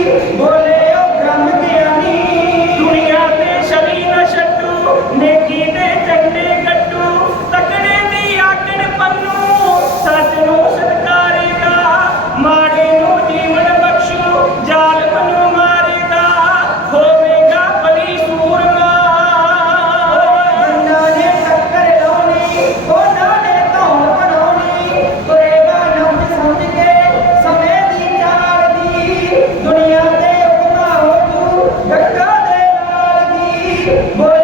aqui, dois Boa